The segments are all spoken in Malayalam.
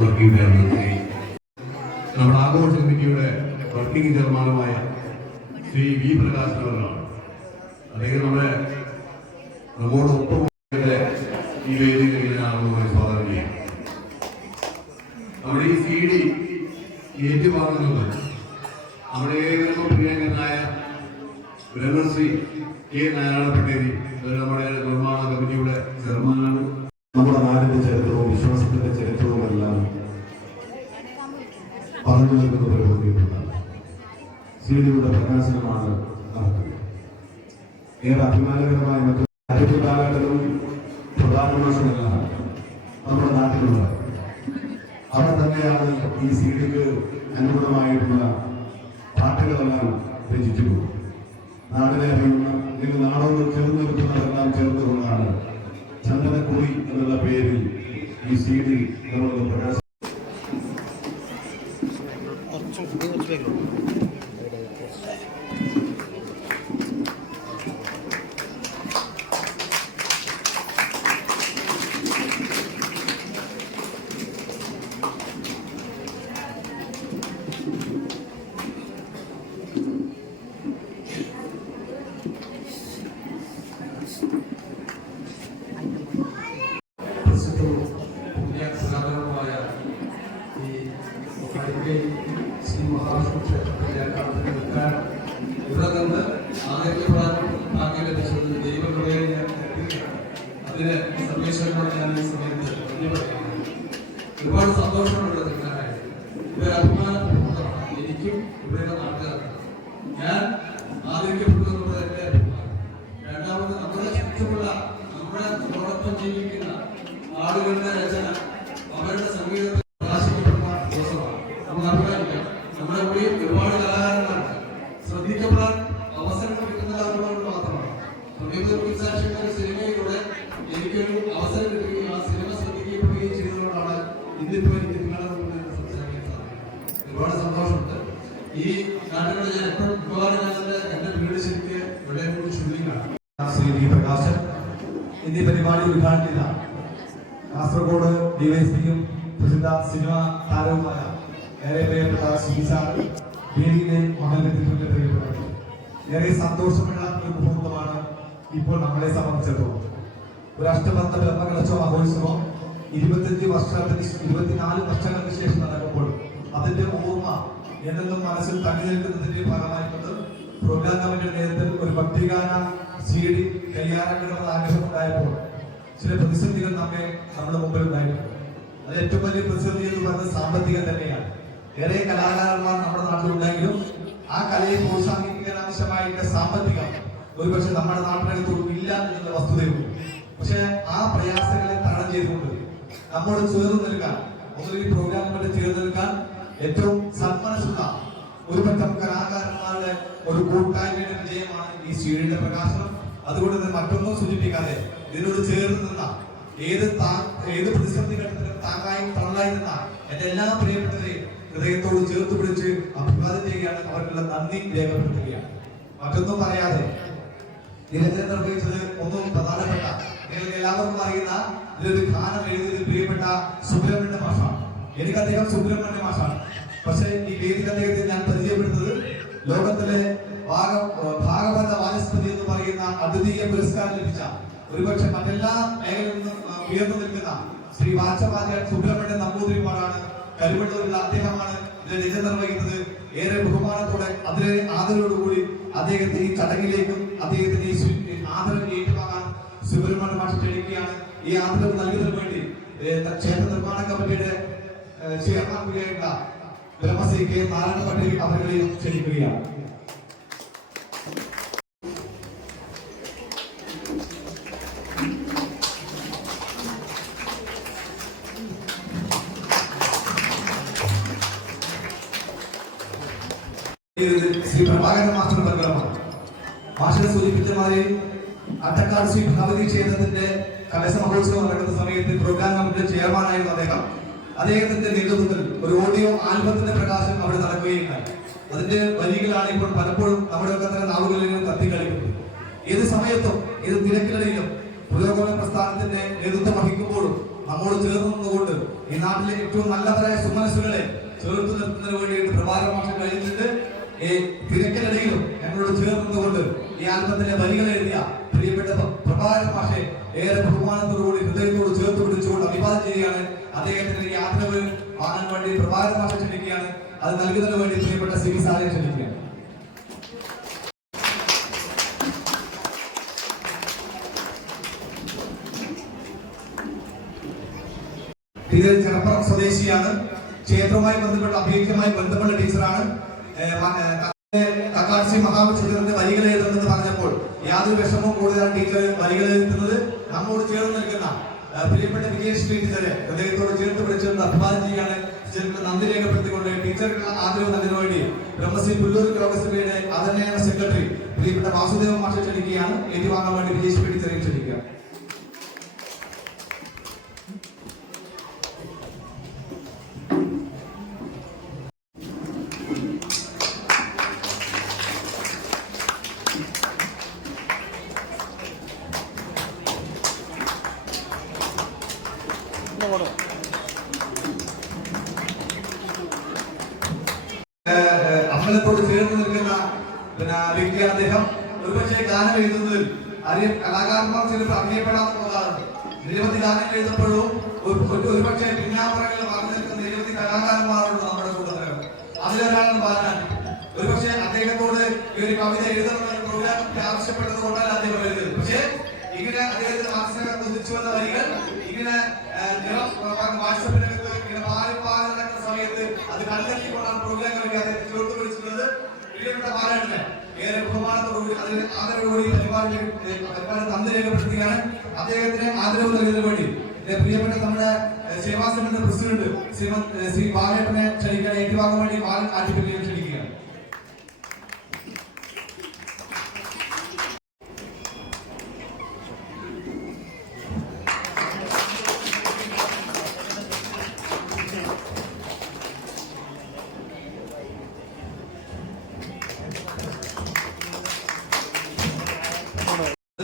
വർക്കിംഗ് ചെയർമാൻ നമ്മുടെ ആഘോഷ കമ്മിറ്റിയുടെ വർക്കിംഗ് ചെയർമാനുമായ ശ്രീ വി പ്രകാശ് അവരാണ്. അദ്ദേഹം നമ്മോടൊപ്പം ഈ വേദികളിലാണെന്ന് സ്വാഗതം ചെയ്യാം. നമ്മുടെ ഈ CD ഏറ്റുവാങ്ങുന്നത് നമ്മുടെ ഏവരും പ്രിയങ്കരനായ ബ്രഹ്മശ്രീ കെ നാരായണ പട്ടേരി നമ്മുടെ നിർമ്മാണ കമ്മിറ്റിയുടെ ചെയർമാനാണ്. നമ്മുടെ നാടിന്റെ ചരിത്രവും വിശ്വാസത്തിന്റെ ചരിത്രവും എല്ലാം പറഞ്ഞു നിൽക്കുന്ന പ്രബോധിപ്പിക്കുന്നത് CD-യുടെ പ്രകാശനമാണ് നടക്കുന്നത്. ഏറെ അഭിമാനകരമായ മറ്റു കാലഘട്ടവും പ്രധാനമാസമല്ല നമ്മുടെ നാട്ടിലുള്ള അവർ തന്നെയാണ് ഈ CD-ക്ക് അനുഗുണമായിട്ടുള്ള പാട്ടുകളെല്ലാം രചിച്ചിട്ടുള്ളത്. നാടിനെ അറിയുന്ന നിങ്ങൾ നാടോട് ചേർന്ന് നിൽക്കുന്നതെല്ലാം ചേർന്നുകൊണ്ടാണ് ചന്ദനക്കുറി എന്നുള്ള പേരിൽ ഈ CD നമ്മൾ പ്രകാശിക്കും. ശ്രീ മഹാവിഷ്ണു ക്ഷേത്രത്തിലെ ഇവിടെ നിന്ന് ആദ്യത്തെ ലഭിച്ചത് ദൈവകൃപയെ ഞാൻ അതിന് സർവേശ്വരനോട് ഞാൻ ഈ സമയത്ത് നന്ദി പറയുന്നു. ഒരുപാട് സന്തോഷമുള്ള നിൽക്കാനായിട്ട് ഇതൊരു അഭിമാനപ്രദമാണ്. എനിക്കും ഇവിടെയുള്ള നാട്ടുകാർക്കും ഞാൻ ആദരിക്കപ്പെട്ടു എന്നുള്ളത് എന്റെ അഭിമാനം. രണ്ടാമത് നമ്മുടെ ചുറ്റുമുള്ള നമ്മുടെ നമ്മളോടൊപ്പം ജീവിക്കുന്ന ആളുകളുടെ രചന അവരുടെ സംഗീതത്തിൽ നമ്മുടെ കൂടി ഒരുപാട് കലാകാരന്മാരുണ്ട്. ശ്രദ്ധിക്കപ്പെടാൻ അവസരങ്ങൾ കിട്ടുന്നത് അവരോട് മാത്രമാണ്. സംഗീത സിനിമയിലൂടെ എനിക്കൊരു അവസരം കിട്ടുകയും ആ സിനിമ ശ്രദ്ധിക്കപ്പെടുകയും ചെയ്തതുകൊണ്ടാണ് ഇന്നിപ്പോ എനിക്ക് നിങ്ങളുടെ മുന്നിൽ സംസാരിക്കാൻ സാധിക്കുന്നത്. ഒരുപാട് സന്തോഷമുണ്ട്. ഈ നാട്ടുകളിൽ ഞാൻ എപ്പോഴും മിക്കവാറും എന്റെ വീട് ശരിക്ക് ഇവിടെ കൂടി ചുള്ളിക്കാണ്. ശ്രീ വി പ്രകാശൻ എന്നീ പരിപാടി ഉദ്ഘാടനം ചെയ്ത കാസർഗോഡ് DYSP-യും പ്രസിദ്ധ സിനിമ താരവുമായ ഏറെ പ്രിയപ്പെട്ട ശ്രീസാറ് വേദിയിലെ മഹല്ലത്തിന്റെ പ്രിയപ്പെട്ടത് ഏറെ സന്തോഷമുള്ള ഒരു മുഹൂർത്തമാണ് ഇപ്പോൾ നമ്മളെ സംബന്ധിച്ചിടത്തോളം. ഒരു അഷ്ടബന്ധ ബ്രഹ്മകലശോ മഹോത്സവം 24 വർഷങ്ങൾക്ക് ശേഷം നടക്കുമ്പോൾ അതിന്റെ ഓർമ്മ എന്നെന്നും മനസ്സിൽ തങ്ങി നിൽക്കുന്നതിന്റെ ഭാഗമായിക്കൊണ്ട് പ്രോഗ്രാം കമ്മിറ്റിയുടെ നേതൃത്വത്തിൽ ഒരു ഭക്തിഗാന CD തയ്യാറാക്കണമെന്ന് ആഗ്രഹമുണ്ടായപ്പോൾ ചില പ്രതിസന്ധികൾ നമ്മുടെ മുമ്പിൽ ഉണ്ടായിട്ടുണ്ട്. അത് ഏറ്റവും വലിയ പ്രതിസന്ധി എന്ന് പറയുന്നത് സാമ്പത്തികം തന്നെയാണ്. ഏറെ കലാകാരന്മാർ നമ്മുടെ നാട്ടിലുണ്ടെങ്കിലും ആ കലയെ പ്രോത്സാഹിപ്പിക്കാൻ ആവശ്യമായിട്ട് സാമ്പത്തികം ഒരുപക്ഷെ നമ്മുടെ നാട്ടിനകത്തൊന്നും ഇല്ല എന്നുള്ള വസ്തുതയുണ്ട്. പക്ഷെ ആ പ്രയാസങ്ങളെ തരണം ചെയ്തുകൊണ്ട് നമ്മോട് ചേർന്ന് നിൽക്കാൻ ഈ പ്രോഗ്രാമുകളിൽ ചേർന്ന് നിൽക്കാൻ ഏറ്റവും സന്മനസ്സുള്ള ഒരു പറ്റം കലാകാരന്മാരുടെ ഒരു കൂട്ടായ്മയുടെ വിജയമാണ് ഈ CD-യുടെ പ്രകാശനം. അതുകൊണ്ട് തന്നെ മറ്റൊന്നും സൂചിപ്പിക്കാതെ ഇതിനോട് ചേർന്ന് നിന്ന ഏത് പ്രതിസന്ധി ഘട്ടത്തിലും താങ്ങായും തള്ളായി നിന്ന എന്റെ എല്ലാ പ്രിയപ്പെട്ടവരെയും ഹൃദയത്തോട് ചേർത്ത് പിടിച്ച് അഭിവാദം ചെയ്യുകയാണ്. അവർക്കുള്ള നന്ദി രേഖപ്പെടുത്തുകയാണ്. മറ്റൊന്നും പറയാതെ നിരഞ്ജൻ നിർവഹിച്ചത് ഒന്നും പ്രധാനപ്പെട്ട നിങ്ങൾക്ക് എല്ലാവർക്കും അറിയുന്ന ഇതിലൊരു ഗാനം എഴുതിയത് പ്രിയപ്പെട്ട സുബ്രഹ്മണ്യ മാഷാണ്. എനിക്ക് അദ്ദേഹം സുബ്രഹ്മണ്യ മാഷാണ്. പക്ഷെ ഈ വേദിക അദ്ദേഹത്തെ ഞാൻ പരിചയപ്പെടുന്നത് ലോകത്തിലെ ഭാഗവത വാചസ്പതി എന്ന് പറയുന്ന അദ്വിതീയ പുരസ്കാരം ലഭിച്ച ഒരുപക്ഷെ മറ്റെല്ലാ മേഖലയിൽ നിന്നും ഉയർന്നു നിൽക്കുന്ന ശ്രീ വാചവാചകൻ സുബ്രഹ്മണ്യ നമ്പൂതിരിപ്പാടാണ്. കരുവള്ളൂരുള്ള അദ്ദേഹമാണ് ഇതിന്റെ രചന നിർവഹിക്കുന്നത്. ഏറെ ബഹുമാനത്തോടെ അതിലെ ആദരവോടുകൂടി അദ്ദേഹത്തെ ഈ ചടങ്ങിലേക്കും അദ്ദേഹത്തിന് ഈ ആദരവ് ഏറ്റുവാങ്ങാൻ സുബ്രഹ്മണ്യ മാഷ് ക്ഷണിക്കുകയാണ്. ഈ ആദരവ് നൽകുന്നതിന് വേണ്ടി ക്ഷേത്ര നിർമ്മാണ കമ്മിറ്റിയുടെ ചെയർമാൻ കൂടിയായിട്ടുള്ള ബ്രഹ്മശ്രീ കെ നാരായണ പട്ടേരി അവരെയും ക്ഷണിക്കുകയാണ്. ശ്രീ പ്രഭാകരൻ മാസ്റ്റർ തങ്ങളമാണ്. മാഷിനെ സൂചിപ്പിച്ച മാതിരി അട്ടക്കാട് ശ്രീ ഭഗവതി ക്ഷേത്രത്തിന്റെ കലശ മഹോത്സവം നടക്കുന്ന സമയത്ത് പ്രോഗ്രാം കമ്മിറ്റിയുടെ ചെയർമാനായിരുന്നു അദ്ദേഹം. അദ്ദേഹത്തിന്റെ നേതൃത്വത്തിൽ ഒരു ഓഡിയോ ആൽബത്തിന്റെ പ്രകാശനം അവിടെ നടക്കുകയുണ്ടായി. അതിന്റെ വരികളാണ് ഇപ്പോൾ പലപ്പോഴും നമ്മുടെ ഒക്കെ തന്നെ നാവുകളിലും കത്തിക്കളിക്കുന്നത്. ഏത് സമയത്തും ഏത് തിരക്കിനിടയിലും പുരോഗമന പ്രസ്ഥാനത്തിന്റെ നേതൃത്വം വഹിക്കുമ്പോഴും നമ്മോട് ചേർന്ന് നിന്നുകൊണ്ട് ഈ നാട്ടിലെ ഏറ്റവും നല്ലവരായ സുമനസ്സുകളെ ചേർത്ത് നിർത്തുന്നതിന് വേണ്ടിയിട്ട് പ്രഭാകരൻ മാഷ് കഴിഞ്ഞിട്ട് ഈ തിരക്കിനിടയിലും ഞങ്ങളോട് ചേർന്നുകൊണ്ട് ഈ ആൽബത്തിലെ വരികൾ എഴുതിയ പ്രിയപ്പെട്ട പ്രഭാകരൻ മാഷെ ഏറെ ബഹുമാനത്തോടുകൂടി ഹൃദയത്തോട് ചേർത്ത് പിടിച്ചുകൊണ്ട് അഭിവാദം ചെയ്യുകയാണ്. അദ്ദേഹത്തിന് ഈ ആദരവ് വാങ്ങാൻ വേണ്ടി പ്രഭാകരൻ മാഷെ ക്ഷണിക്കുകയാണ്. അത് നൽകുന്നതിന് വേണ്ടി പ്രിയപ്പെട്ട സിബി സാറെ ക്ഷണിക്കുകയാണ്. ടീച്ചർ ചെറുപ്പുറം സ്വദേശിയാണ്. ക്ഷേത്രവുമായി ബന്ധപ്പെട്ട അഭ്യക്തമായി ബന്ധപ്പെട്ട ടീച്ചറാണ്. കക്കാട്സി മഹാബലിപുരത്തിന്റെ വരികൾ എഴുതുന്നത് പറഞ്ഞപ്പോൾ യാതൊരു വിഷമവും കൂടുതലാണ് ടീച്ചർ വരികൾ എഴുതുന്നത്. നമ്മോട് ചേർന്ന് നിൽക്കുന്ന പ്രിയപ്പെട്ട വിജയശ്രീ ടീച്ചറെ ഹൃദയത്തോട് ചേർത്ത് പിടിച്ചുകൊണ്ട് അഭിവാദം ചെയ്യാണ്. ടീച്ചർക്ക് നന്ദി രേഖപ്പെടുത്തിക്കൊണ്ട് ടീച്ചർക്ക് ആദരവ് നൽകുന്നതിന് വേണ്ടി ബ്രഹ്മശ്രീ പുല്ലൂർ ലോകസഭയുടെ ആദരണീയ സെക്രട്ടറി പ്രിയപ്പെട്ട വാസുദേവ മാഷെ ക്ഷണിക്കുകയാണ്. ഏറ്റുവാങ്ങാൻ വേണ്ടി വിജയശ്രീ ടീച്ചറെ ക്ഷണിക്കുക. അമ്പലത്തോട് ചേർന്ന് നിൽക്കുന്ന വ്യക്തിയാണ് അദ്ദേഹം. ഒരുപക്ഷെ ഗാനം എഴുതുന്നതിൽ കലാകാരന്മാർ ചിലപ്പോൾ അറിയപ്പെടാതെ പോകാറുണ്ട്. നിരവധി ഗാനങ്ങൾ എഴുതപ്പെടും. ഒരുപക്ഷെ പിന്നാമ്പറകളിൽ പറഞ്ഞു നിൽക്കുന്ന നിരവധി കലാകാരന്മാരുണ്ട് നമ്മുടെ കൂട്ടത്തിൽ. അതിലൊരാളാണ് ബാലനാട്ടി. ഒരുപക്ഷെ അദ്ദേഹത്തോട് ഈ ഒരു കവിത എഴുതണമെന്ന് പ്രോഗ്രാമിൽ ആവശ്യപ്പെട്ടത് കൊണ്ടല്ല അദ്ദേഹം എഴുതിയത്. പക്ഷേ ഇങ്ങനെ അദ്ദേഹത്തിന് മനസ്സിനകത്ത് ഉദിച്ചു വന്ന വരികൾ ഇങ്ങനെ വാട്സപ്പിനകത്ത് ഇങ്ങനെ മാറി നടക്കുന്ന സമയത്ത് അത് കണ്ടെത്തിക്കൊണ്ടാണ് പ്രോഗ്രാമിലേക്ക് അദ്ദേഹത്തെ ചേർത്ത് വിളിച്ചിട്ടുള്ളത്. പ്രിയപ്പെട്ട ബാലനെ ഏറെ ബഹുമാനത്തോടുകൂടി അതിന് ആദരവോടുകൂടി പരിപാടി നന്ദി രേഖപ്പെടുത്തുകയാണ്. അദ്ദേഹത്തിന് ആദരവ് നൽകുന്നതിന് വേണ്ടി പ്രിയപ്പെട്ട നമ്മുടെ സേവാ സമിതിയുടെ പ്രസിഡന്റ് ശ്രീ ബാലേട്ടനെ ക്ഷണിക്കാൻ ഏറ്റുവാങ്ങാൻ വേണ്ടി ബാലൻ ആറ്റിപ്പറ്റിയെ ക്ഷണിക്കുകയാണ്.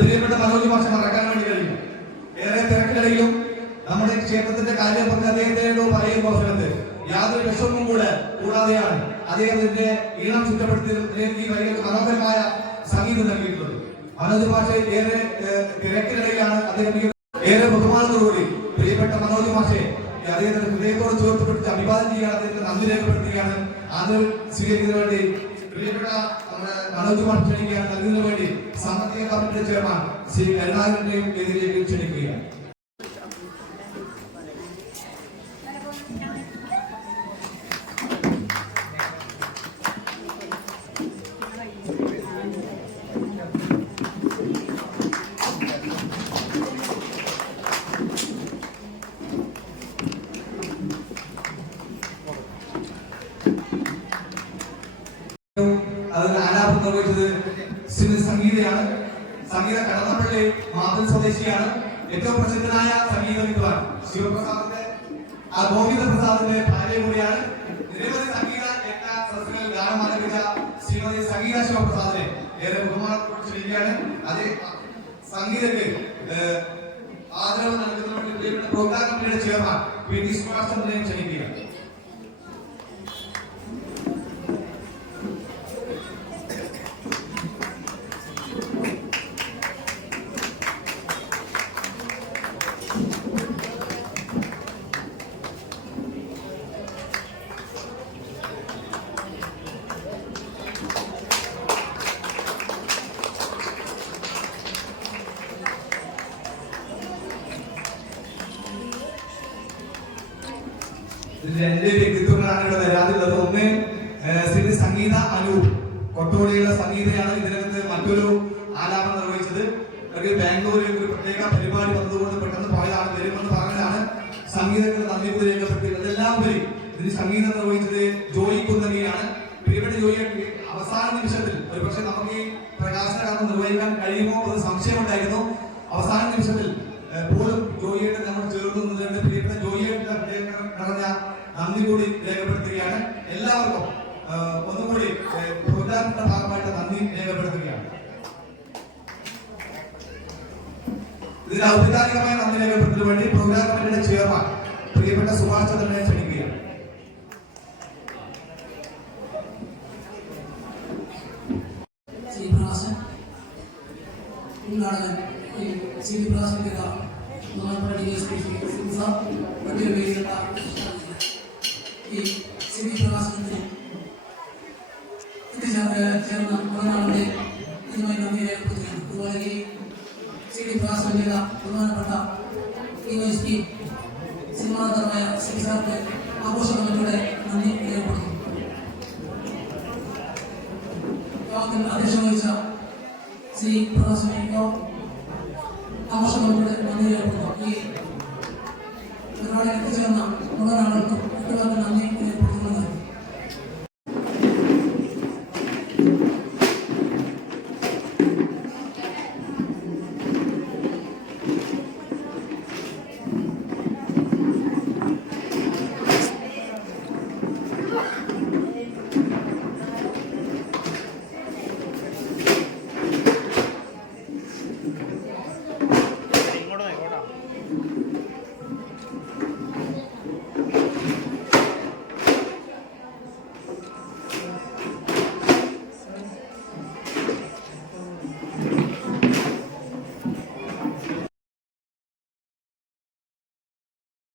പ്രിയപ്പെട്ട മനോജ് മാഷ മറക്കാൻ വേണ്ടി കഴിയും. ഏറെ തിരക്കിടയിലും നമ്മുടെ ക്ഷേത്രത്തിന്റെ കാര്യം പറഞ്ഞ് അദ്ദേഹത്തെ പറയുമ്പോൾ യാതൊരു വിഷമവും കൂടാതെയാണ് അദ്ദേഹത്തിന്റെ ഈണം ചുറ്റപ്പെടുത്തി ഈ വരികൾക്ക് മനോഹരമായ സംഗീതം നൽകിയിട്ടുള്ളത്. മനോജ് മാഷ ഏറെ തിരക്കിനിടയിലാണ് അദ്ദേഹം ഏറെ ബഹുമാനത്തോടുകൂടി പ്രിയപ്പെട്ട മനോജ് മാഷെ അദ്ദേഹത്തിന്റെ ഹൃദയത്തോട് ചേർത്ത് പിടിച്ച് അഭിവാദം ചെയ്യുകയാണ്. അദ്ദേഹത്തെ നന്ദി രേഖപ്പെടുത്തുകയാണ്. ആദരവ് സ്വീകരിക്കുന്നതിന് വേണ്ടി പ്രിയപ്പെട്ട മനോജ് മാഷ് ക്ഷണിക്കുകയാണ്. നൽകുന്നതിന് വേണ്ടി സാമ്പത്തിക കമ്മിറ്റിയുടെ ചെയർമാൻ ശ്രീ കരുണാകരനെയും വേദിയിലേക്ക് ക്ഷണിക്കുകയാണ്. അതിന് ആലാപനം നിർവഹിച്ചത് ശ്രീ സംഗീതയാണ്. സംഗീത കടന്നപ്പള്ളി മാതൃ സ്വദേശിയാണ്. ഏറ്റവും പ്രസിദ്ധനായ സംഗീത വിദ്വാൻ ശിവപ്രസാദിന്റെ ഗോവിന്ദ പ്രസാദിന്റെ ഭാര്യ കൂടിയാണ്. നിരവധി സംഗീത സദസ്സുകളിൽ ഗാനം ആലപിച്ച ശ്രീമതി സംഗീത ശിവപ്രസാദിനെ ഏറെ ബഹുമാനത്തോട് ക്ഷണിക്കുകയാണ്. അതേ സംഗീതക്ക് ആദരവ് നൽകുന്നതിന് പ്രിയപ്പെട്ട പ്രോഗ്രാം കമ്മിറ്റിയുടെ ചെയർമാൻ പി ടി സുഭാഷ് ചന്ദ്രനെയും ക്ഷണിക്കുകയാണ്. രണ്ട് വ്യക്തിത്വങ്ങളാണ് ഇവിടെ വരാറുള്ളത്. ഒന്ന് ശ്രീ സംഗീത അനൂപ് കൊട്ടോടിയുള്ള സംഗീതയാണ്. ഇതിനകത്ത് മറ്റൊരു ആലാപനം നിർവഹിച്ചത്. ബാംഗ്ലൂരിൽ ഒരു പ്രത്യേക പരിപാടി വന്നതുകൊണ്ട് പെട്ടെന്ന് പോയതാണ്. വരുമെന്ന് പറഞ്ഞതാണ്. സംഗീതത്തിന് നന്ദി കൂടി രേഖപ്പെടുത്തി. അതെല്ലാം ഉപരി ഇതിന് സംഗീതം നിർവഹിച്ചത് ജോയി കുന്നങ്ങിയാണ്. പ്രിയപ്പെട്ട ജോയി അവസാന നിമിഷത്തിൽ ഒരുപക്ഷെ നമുക്ക് ഈ പ്രകാശനം നിർവഹിക്കാൻ കഴിയുമോ എന്ന് സംശയമുണ്ടായിരുന്നു. അവസാന നിമിഷത്തിൽ പോലും ജോയിയുടെ നമ്മൾ ചേർന്ന് നിന്നുകൊണ്ട് പ്രിയപ്പെട്ട ജോയിയുടെ നിറഞ്ഞ നന്ദി കൂടി രേഖപ്പെടുത്തുകയാണ്. എല്ലാവർക്കും ഒന്നുകൂടി പ്രോഗ്രാമിന്റെ ഭാഗമായിട്ട് നന്ദി രേഖപ്പെടുത്തുകയാണ്. ഇതിന് ഔപചാരികമായ നന്ദി രേഖപ്പെടുത്തുന്നതിന് വേണ്ടി പ്രോഗ്രാം കമ്മിറ്റിയുടെ ചെയർമാൻ പ്രിയപ്പെട്ട സുഭാഷ് ചന്ദ്രനെ ക്ഷണിക്കുകയാണ്. ബഹുമാനപ്പെട്ട സിനിമാതരമായ സിനിസാറിന്റെ ആഘോഷ കമ്മിറ്റിയുടെ നന്ദി രേഖപ്പെടുത്തുന്നു. യോഗത്തിൽ അധ്യക്ഷത വഹിച്ച ശ്രീ പ്രകാശ് ആഘോഷ കമ്മിറ്റിയുടെ